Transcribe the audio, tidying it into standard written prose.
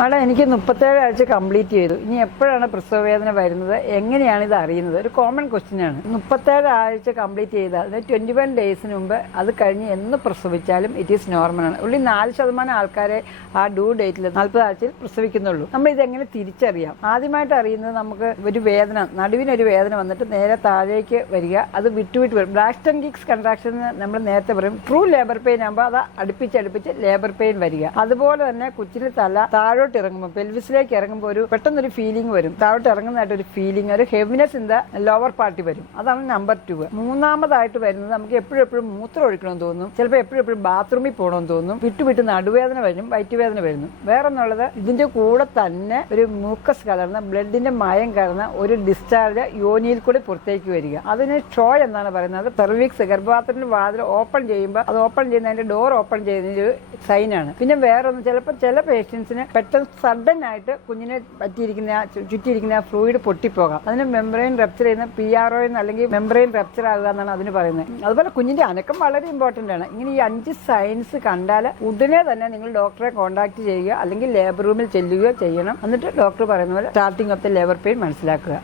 Madam എനിക്ക് 37 ആഴ്ച complete ചെയ്തു. ഇനി എപ്പോഴാണ് പ്രസവ വേദന വരുന്നത്, എങ്ങനെയാണ് ഇത് അറിയുന്നത്? ഒരു കോമൺ ക്വസ്റ്റ്യൻ ആണ്. 37 ആഴ്ച കംപ്ലീറ്റ് ചെയ്താൽ 21 ഡേയ്സിന് മുമ്പ് അത് കഴിഞ്ഞ് എന്ന് പ്രസവിച്ചാലും ഇറ്റ് ഈസ് നോർമൽ ആണ്. ഉള്ളി 4% ആൾക്കാരെ ആ ഡ്യൂ ഡേറ്റിൽ 40 ആഴ്ചയിൽ പ്രസവിക്കുന്നുള്ളൂ. നമ്മൾ ഇതെങ്ങനെ തിരിച്ചറിയാം? ആദ്യമായിട്ട് അറിയുന്നത് നമുക്ക് ഒരു വേദന, നടുവിനൊരു വേദന വന്നിട്ട് നേരെ താഴേക്ക് വരിക, അത് വിട്ടുവിട്ട് വരും. ബ്രാക്സ്റ്റൺ ഗിക്സ് കൺട്രാക്ഷൻ നമ്മൾ നേരത്തെ പറയും. ട്രൂ ലേബർ പെയിൻ ആകുമ്പോൾ അത് അടുപ്പിച്ച് ലേബർ പെയിൻ വരിക. അതുപോലെ തന്നെ കൊച്ചിന് തല താഴോട്ട് ഇറങ്ങുമ്പോൾ, പെൽവിസിലേക്ക് ഇറങ്ങുമ്പോൾ ഒരു പെട്ടെന്നൊരു ഫീലിംഗ് വരും. താഴോട്ട് ഇറങ്ങുന്നതായിട്ട് ഒരു ഫീലിംഗ്, ഒരു heaviness in the lower party വരും. അതാണ് നമ്പർ 2. മൂന്നാമതായിട്ട് വരുന്നത് നമുക്ക് എപ്പോഴും മൂത്രം ഒഴിക്കണമെന്ന് തോന്നും, ചിലപ്പോൾ എപ്പോഴും ബാത്റൂമിൽ പോകണമെന്ന് തോന്നും, വിട്ടുവിട്ട് നടുവേദന വരും, വയറ്റുവേദന വരുന്നു. വേറൊന്നുള്ളത്, ഇതിന്റെ കൂടെ തന്നെ ഒരു മൂക്കസ് കലർന്ന ബ്ലഡിന്റെ മയം കലർന്ന ഒരു ഡിസ്ചാർജ് യോനിയിൽ കൂടി പുറത്തേക്ക് വരിക. അതിന് ഷോ എന്നാണ് പറയുന്നത്. പെർവിക്സ്, ഗർഭപാത്രത്തിന്റെ വാതിൽ ഓപ്പൺ ചെയ്യുമ്പോൾ അത് ഓപ്പൺ ചെയ്യുന്നതിന്റെ ഡോർ ഓപ്പൺ ചെയ്യുന്നതിന്റെ ഒരു സൈനാണ്. പിന്നെ വേറൊന്ന്, ചിലപ്പോൾ ചില പേഷ്യൻസിന് പെട്ടെന്ന് സഡൻ ആയിട്ട് കുഞ്ഞിനെ ചുറ്റിയിരിക്കുന്ന ആ ഫ്ലൂയിഡ് പൊട്ടിപ്പോകാം. അതിന് മെംബ്രെയിൻ റപ്ചർ ചെയ്യുന്ന PRO അല്ലെങ്കിൽ മെംബ്രെയിൻ റപ്ചർ ആകുക എന്നാണ് അതിന് പറയുന്നത്. അതുപോലെ കുഞ്ഞിന്റെ അനക്കം വളരെ ഇമ്പോർട്ടന്റ് ആണ്. ഇങ്ങനെ ഈ 5 സൈൻസ് കണ്ടാൽ ഉടനെ തന്നെ നിങ്ങൾ ഡോക്ടറെ കോൺടാക്ട് ചെയ്യുക, അല്ലെങ്കിൽ ലേബർ റൂമിൽ ചെല്ലുകയോ ചെയ്യണം. എന്നിട്ട് ഡോക്ടർ പറയുന്ന പോലെ starting of the labour pain മനസ്സിലാക്കുക.